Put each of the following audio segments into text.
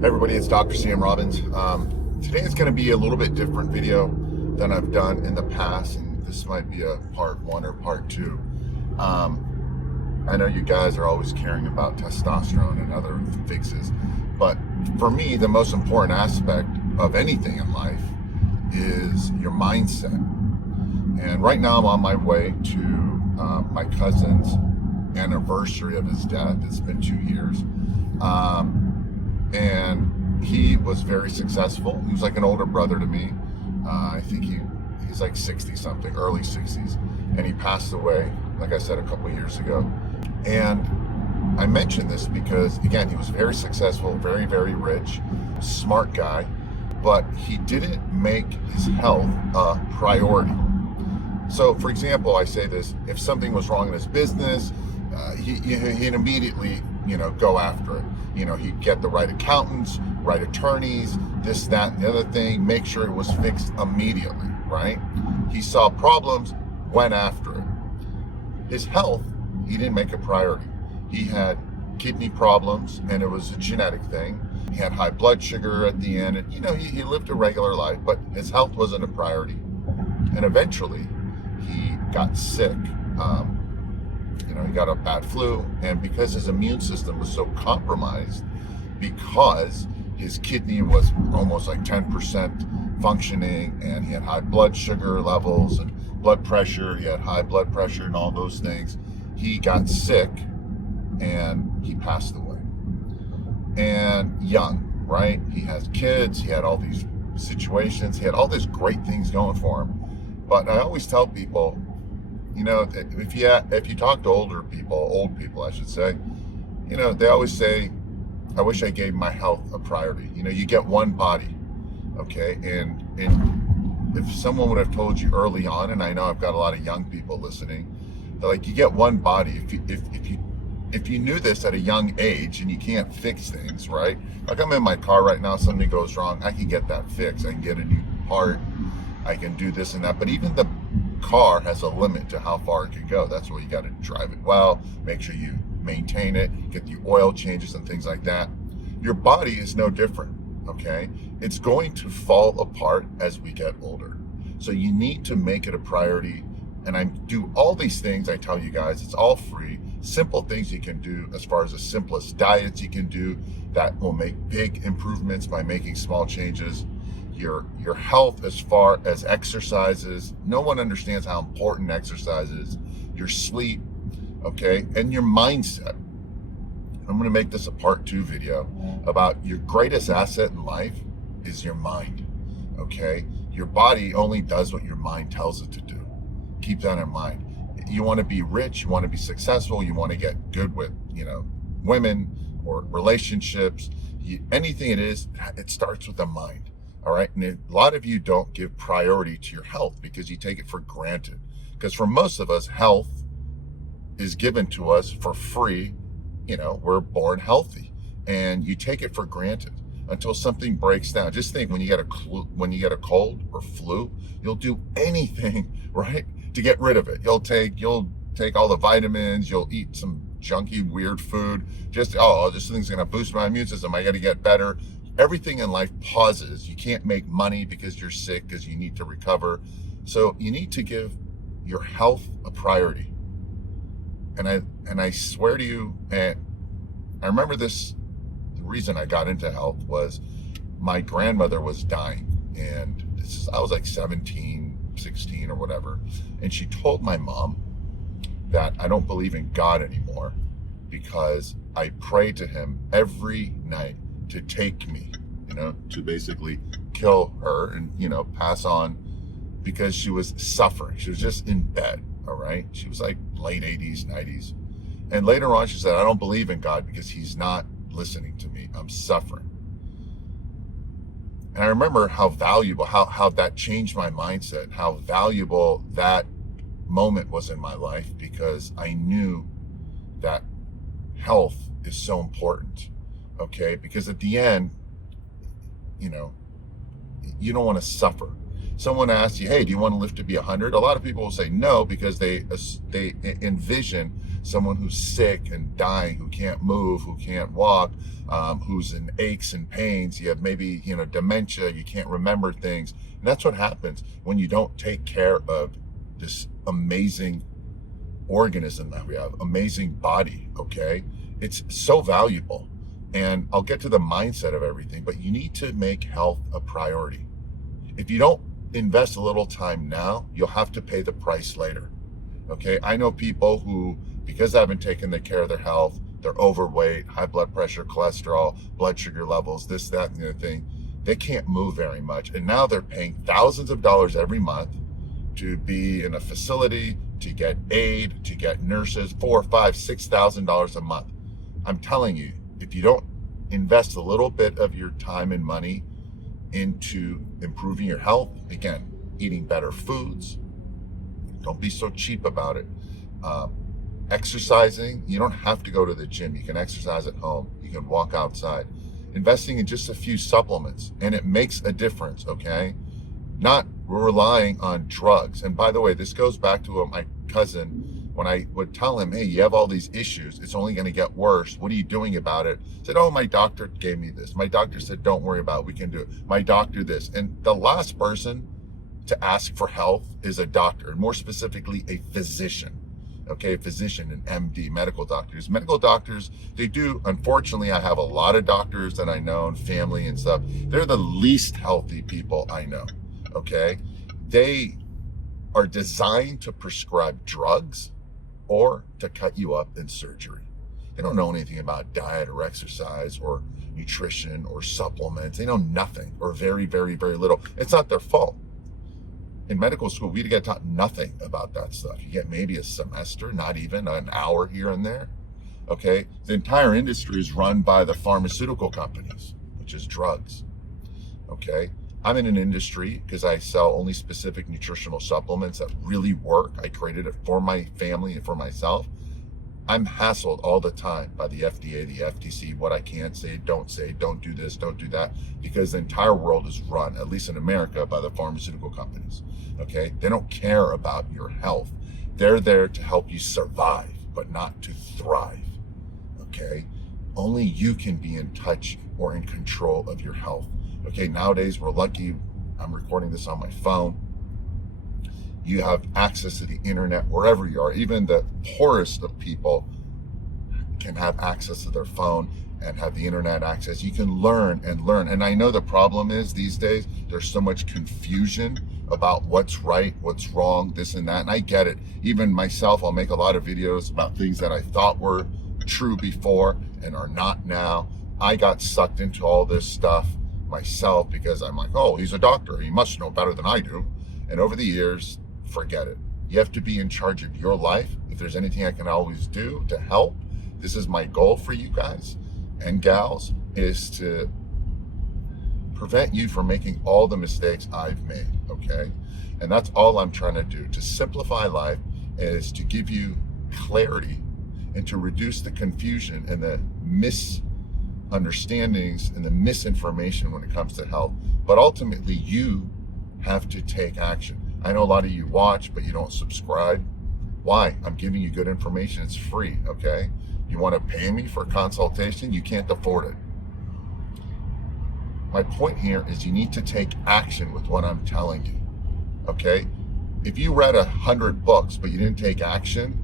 Hey everybody, it's Dr. CM Robbins. Today is going to be a little bit different video than I've done in the past, and this might be a part one or part two. I know you guys are always caring about testosterone and other fixes, but for me, the most important aspect of anything in life is your mindset. And right now I'm on my way to my cousin's anniversary of his death. It's been 2 years. And he was very successful. He was like an older brother to me. I think he's like 60 something, early 60s, and he passed away, like I said, a couple of years ago. And I mention this because, again, he was very successful, very, very rich, smart guy, but he didn't make his health a priority. So, for example, I say this: if something was wrong in his business, he'd immediately, go after it. He'd get the right accountants, right attorneys, this, that, and the other thing, make sure it was fixed immediately, right? He saw problems, went after it. His health, he didn't make a priority. He had kidney problems, and it was a genetic thing. He had high blood sugar at the end, and, he lived a regular life, but his health wasn't a priority. And eventually, he got sick. He got a bad flu, and because his immune system was so compromised, because his kidney was almost like 10% functioning, and he had high blood sugar levels and blood pressure, he had high blood pressure and all those things, he got sick and he passed away. And young, right? He has kids, he had all these situations, he had all these great things going for him. But I always tell people, if you talk to old people, I should say, they always say, I wish I gave my health a priority. You get one body, okay? And if someone would have told you early on, and I know I've got a lot of young people listening, they're like, you get one body. If you knew this at a young age and you can't fix things, right? Like, I'm in my car right now, something goes wrong, I can get that fixed. I can get a new part, I can do this and that. But even the car has a limit to how far it can go. That's why you got to drive it well, make sure you maintain it, get the oil changes and things like that. Your body is no different, okay? It's going to fall apart as we get older. So you need to make it a priority. And I do all these things I tell you guys, it's all free, simple things you can do, as far as the simplest diets you can do that will make big improvements by making small changes. Your health, as far as exercises, no one understands how important exercise is. Your sleep, okay, and your mindset. I'm going to make this a part 2 video about your greatest asset in life is your mind, okay? Your body only does what your mind tells it to do. Keep that in mind. You want to be rich, you want to be successful, you want to get good with, women or relationships, anything it is, it starts with the mind. All right. And a lot of you don't give priority to your health because you take it for granted. Because for most of us, health is given to us for free. We're born healthy, and you take it for granted until something breaks down. Just think, when you get a cold or flu, you'll do anything, right, to get rid of it. You'll take all the vitamins, you'll eat some junky, weird food. This thing's going to boost my immune system. I got to get better. Everything in life pauses. You can't make money because you're sick, because you need to recover. So you need to give your health a priority. And I swear to you, and I remember this, the reason I got into health was my grandmother was dying. And I was like 17, 16 or whatever. And she told my mom that I don't believe in God anymore because I pray to him every night to take me, to basically kill her and, pass on, because she was suffering. She was just in bed, all right? She was like late 80s, 90s. And later on, she said, I don't believe in God because he's not listening to me. I'm suffering. And I remember how valuable, how that changed my mindset, how valuable that moment was in my life, because I knew that health is so important. Okay, because at the end, you don't want to suffer. someone asks you, hey, do you want to live to be 100? A lot of people will say no, because they envision someone who's sick and dying, who can't move, who can't walk, who's in aches and pains. You have maybe, dementia, you can't remember things. And that's what happens when you don't take care of this amazing organism that we have, amazing body, okay? It's so valuable. And I'll get to the mindset of everything, but you need to make health a priority. If you don't invest a little time now, you'll have to pay the price later. Okay, I know people who, because they haven't taken the care of their health, they're overweight, high blood pressure, cholesterol, blood sugar levels, this, that, and the other thing. They can't move very much. And now they're paying thousands of dollars every month to be in a facility, to get aid, to get nurses, $4,000, $5,000, $6,000 a month. I'm telling you, if you don't invest a little bit of your time and money into improving your health, again, eating better foods, don't be so cheap about it. Exercising, you don't have to go to the gym. You can exercise at home. You can walk outside. Investing in just a few supplements, and it makes a difference, okay? Not relying on drugs. And by the way, this goes back to my cousin. When I would tell him, hey, you have all these issues, it's only going to get worse, what are you doing about it? I said, oh, my doctor gave me this. My doctor said, don't worry about it, we can do it. My doctor this. And the last person to ask for health is a doctor, and more specifically, a physician. Okay, a physician, an MD, medical doctors. Medical doctors, they do, unfortunately, I have a lot of doctors that I know and family and stuff. They're the least healthy people I know, okay? They are designed to prescribe drugs or to cut you up in surgery. They don't know anything about diet or exercise or nutrition or supplements. They know nothing, or very, very, very little. It's not their fault. In medical school, we get taught nothing about that stuff. You get maybe a semester, not even an hour here and there. Okay, the entire industry is run by the pharmaceutical companies, which is drugs. Okay, I'm in an industry because I sell only specific nutritional supplements that really work. I created it for my family and for myself. I'm hassled all the time by the FDA, the FTC, what I can't say, don't do this, don't do that, because the entire world is run, at least in America, by the pharmaceutical companies, okay? They don't care about your health. They're there to help you survive, but not to thrive, okay? Only you can be in touch or in control of your health, okay? Nowadays, we're lucky. I'm recording this on my phone. You have access to the internet wherever you are. Even the poorest of people can have access to their phone and have the internet access. You can learn and learn. And I know the problem is these days, there's so much confusion about what's right, what's wrong, this and that. And I get it. Even myself, I'll make a lot of videos about things that I thought were true before and are not now. I got sucked into all this stuff myself because I'm like, oh, he's a doctor. He must know better than I do. And over the years, forget it. You have to be in charge of your life. If there's anything I can always do to help, this is my goal for you guys and gals, is to prevent you from making all the mistakes I've made, okay? And that's all I'm trying to do. To simplify life is to give you clarity and to reduce the confusion and the misunderstandings and the misinformation when it comes to health. But ultimately, you have to take action. I know a lot of you watch, but you don't subscribe. Why? I'm giving you good information. It's free, okay? You want to pay me for a consultation? You can't afford it. My point here is you need to take action with what I'm telling you, okay? If you read 100 books, but you didn't take action,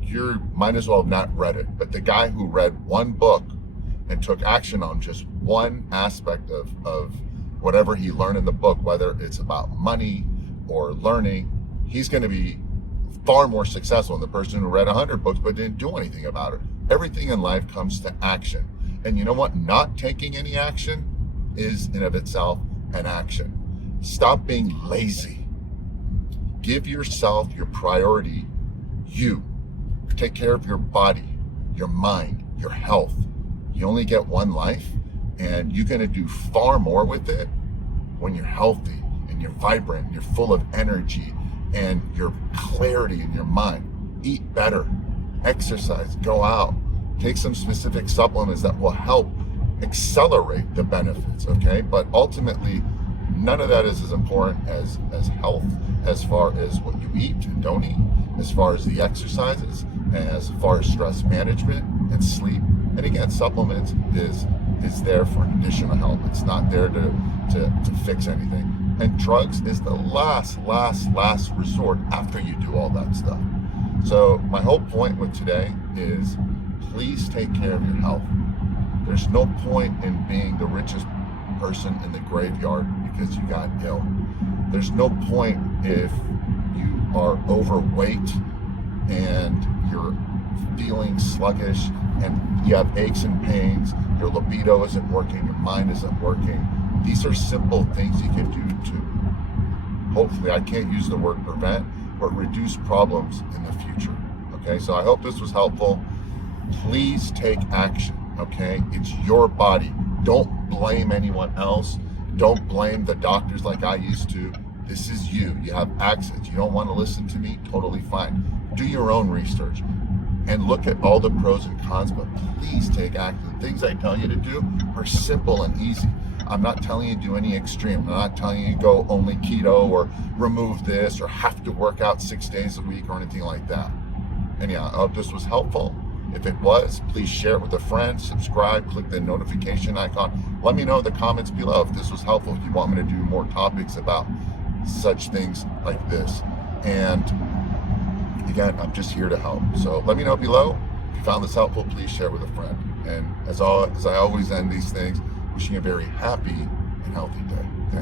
you might as well have not read it. But the guy who read one book and took action on just one aspect of whatever he learned in the book, whether it's about money or learning, he's going to be far more successful than the person who read 100 books but didn't do anything about it. Everything in life comes to action. And you know what? Not taking any action is in of itself an action. Stop being lazy. Give yourself your priority. You. Take care of your body, your mind, your health. You only get one life, and you're going to do far more with it when you're healthy and you're vibrant, and you're full of energy and your clarity in your mind. Eat better, exercise, go out, take some specific supplements that will help accelerate the benefits, okay? But ultimately, none of that is as important as health, as far as what you eat and don't eat, as far as the exercises, as far as stress management and sleep. And again, supplements is there for an additional help. It's not there to fix anything. And drugs is the last resort after you do all that stuff. So my whole point with today is, please take care of your health. There's no point in being the richest person in the graveyard because you got ill. There's no point if you are overweight and you're feeling sluggish and you have aches and pains, your libido isn't working, your mind isn't working. These are simple things you can do to, hopefully, I can't use the word prevent, but reduce problems in the future. Okay, so I hope this was helpful. Please take action, okay? It's your body. Don't blame anyone else. Don't blame the doctors like I used to. This is you. You have access. You don't want to listen to me? Totally fine. Do your own research and look at all the pros and cons, but please take action. The things I tell you to do are simple and easy. I'm not telling you to do any extreme. I'm not telling you to go only keto or remove this or have to work out 6 days a week or anything like that. And yeah, I hope this was helpful. If it was, please share it with a friend, subscribe, click the notification icon. Let me know in the comments below if this was helpful, if you want me to do more topics about such things like this. And again, I'm just here to help. So let me know below. If you found this helpful, please share it with a friend. And as I always end these things, wishing you a very happy and healthy day.